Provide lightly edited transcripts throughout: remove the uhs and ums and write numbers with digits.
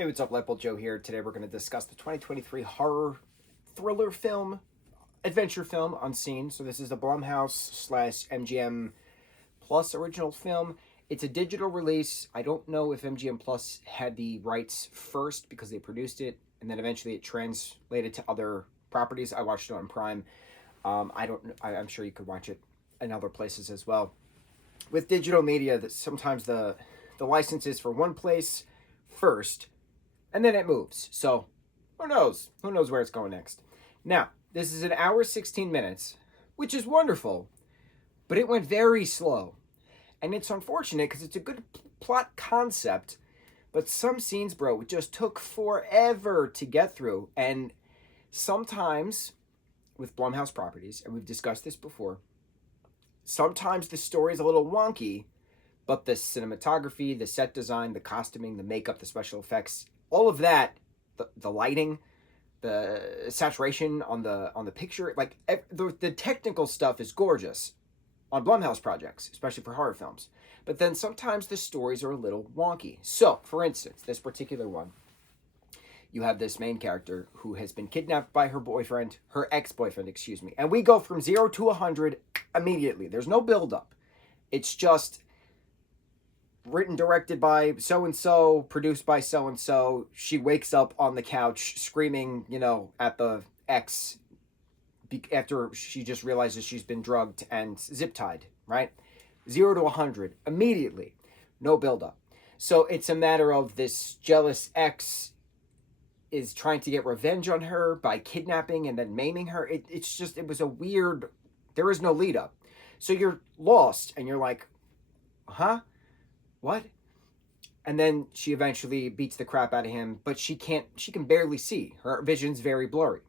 Hey, what's up, lightboltjoe here. Today we're going to discuss the 2023 horror thriller film, adventure film, Unseen. So this is the Blumhouse slash MGM Plus original film. It's a digital release. I don't know if MGM Plus had the rights first because they produced it, and then eventually it translated to other properties. I watched it on Prime. I'm sure you could watch it in other places as well. With digital media, that sometimes the license is for one place first, and then it moves. So who knows? Who knows where it's going next? Now, this is an hour 16 minutes, which is wonderful, but it went very slow. And it's unfortunate because it's a good plot concept, but some scenes, bro, it just took forever to get through. And sometimes with Blumhouse properties, and we've discussed this before, sometimes the story is a little wonky, but the cinematography, the set design, the costuming, the makeup, the special effects, all of that, the lighting, the saturation on the picture, like the technical stuff is gorgeous on Blumhouse projects, especially for horror films. But then sometimes the stories are a little wonky. So, for instance, this particular one, you have this main character who has been kidnapped by her ex-boyfriend, excuse me. And we go from 0 to 100 immediately. There's no build-up. It's just written, directed by so-and-so, produced by so-and-so. She wakes up on the couch screaming, at the ex after she just realizes she's been drugged and zip-tied, right? 0 to 100 immediately. No build-up. So it's a matter of this jealous ex is trying to get revenge on her by kidnapping and then maiming her. It was a weird, there is no lead-up. So you're lost and you're like, huh? What? And then she eventually beats the crap out of him, but she can barely see. Her vision's very blurry.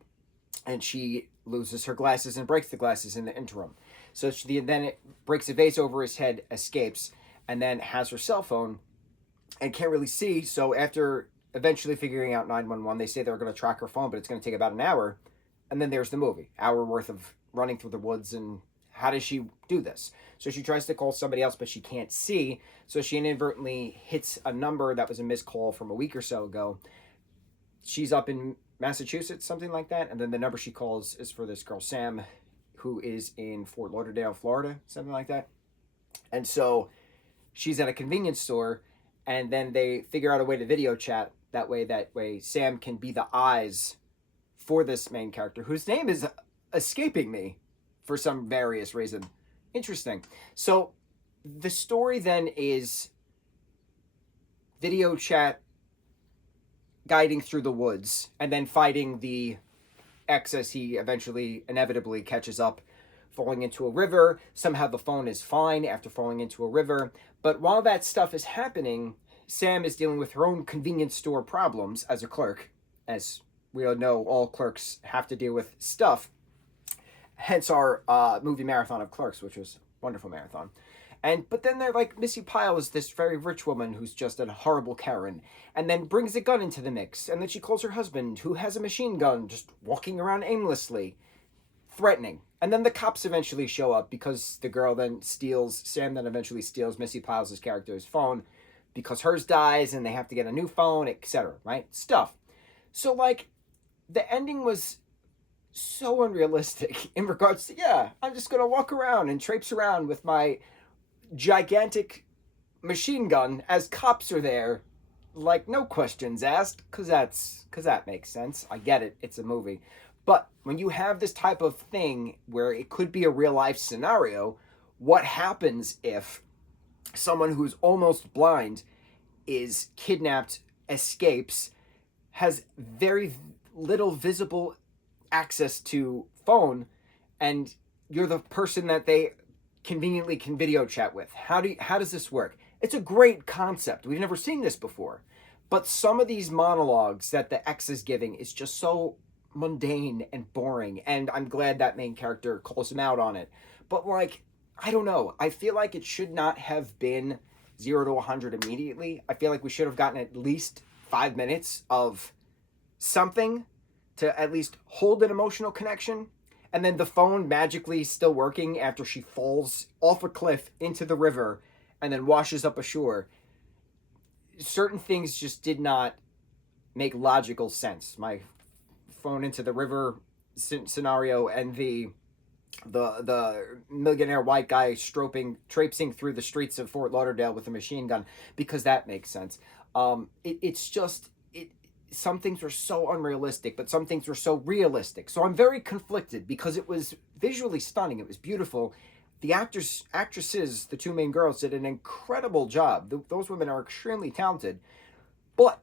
And she loses her glasses and breaks the glasses in the interim. So then it breaks a vase over his head, escapes, and then has her cell phone and can't really see. So after eventually figuring out 911, they say they're going to track her phone, but it's going to take about an hour. And then there's the movie. Hour worth of running through the woods, and how does she do this? So she tries to call somebody else, but she can't see. So she inadvertently hits a number that was a missed call from a week or so ago. She's up in Massachusetts, something like that. And then the number she calls is for this girl, Sam, who is in Fort Lauderdale, Florida, something like that. And so she's at a convenience store, and then they figure out a way to video chat. That way Sam can be the eyes for this main character, whose name is escaping me for some various reason. Interesting. So the story then is video chat guiding through the woods and then fighting the ex as he eventually inevitably catches up, falling into a river. Somehow the phone is fine after falling into a river. But while that stuff is happening, Sam is dealing with her own convenience store problems as a clerk. As we all know, all clerks have to deal with stuff. Hence our movie marathon of Clerks, which was a wonderful marathon. But then they're like, Missy Pyle is this very rich woman who's just a horrible Karen, and then brings a gun into the mix, and then she calls her husband, who has a machine gun, just walking around aimlessly, threatening. And then the cops eventually show up because Sam then eventually steals Missy Pyle's character's phone because hers dies, and they have to get a new phone, etc., right? Stuff. So, the ending was so unrealistic in regards to, I'm just going to walk around and traipse around with my gigantic machine gun as cops are there, no questions asked, because that makes sense. I get it. It's a movie. But when you have this type of thing where it could be a real life scenario, what happens if someone who's almost blind is kidnapped, escapes, has very little visible access to phone, and you're the person that they conveniently can video chat with? How does this work? It's a great concept. We've never seen this before. But some of these monologues that the ex is giving is just so mundane and boring, and I'm glad that main character calls him out on it. But I don't know. I feel like it should not have been 0 to 100 immediately. I feel like we should have gotten at least 5 minutes of something to at least hold an emotional connection. And then the phone magically still working after she falls off a cliff into the river and then washes up ashore. Certain things just did not make logical sense. My phone into the river scenario and the millionaire white guy traipsing through the streets of Fort Lauderdale with a machine gun, because that makes sense. It's just some things were so unrealistic, but some things were so realistic. So I'm very conflicted because it was visually stunning. It was beautiful. The actresses, the two main girls, did an incredible job. Those women are extremely talented, but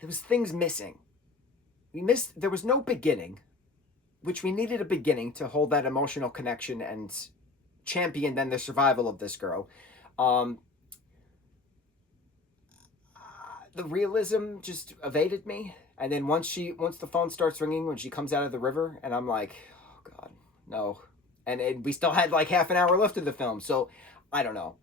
there was things missing. There was no beginning, which we needed a beginning to hold that emotional connection and champion then the survival of this girl. Um, the realism just evaded me. And then once the phone starts ringing when she comes out of the river, and I'm like, oh God, no. And we still had like half an hour left of the film, so I don't know.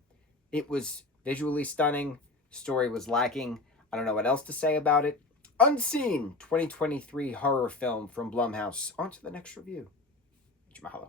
It was visually stunning. Story was lacking. I don't know what else to say about it. Unseen 2023 horror film from Blumhouse. On to the next review. Mahalo.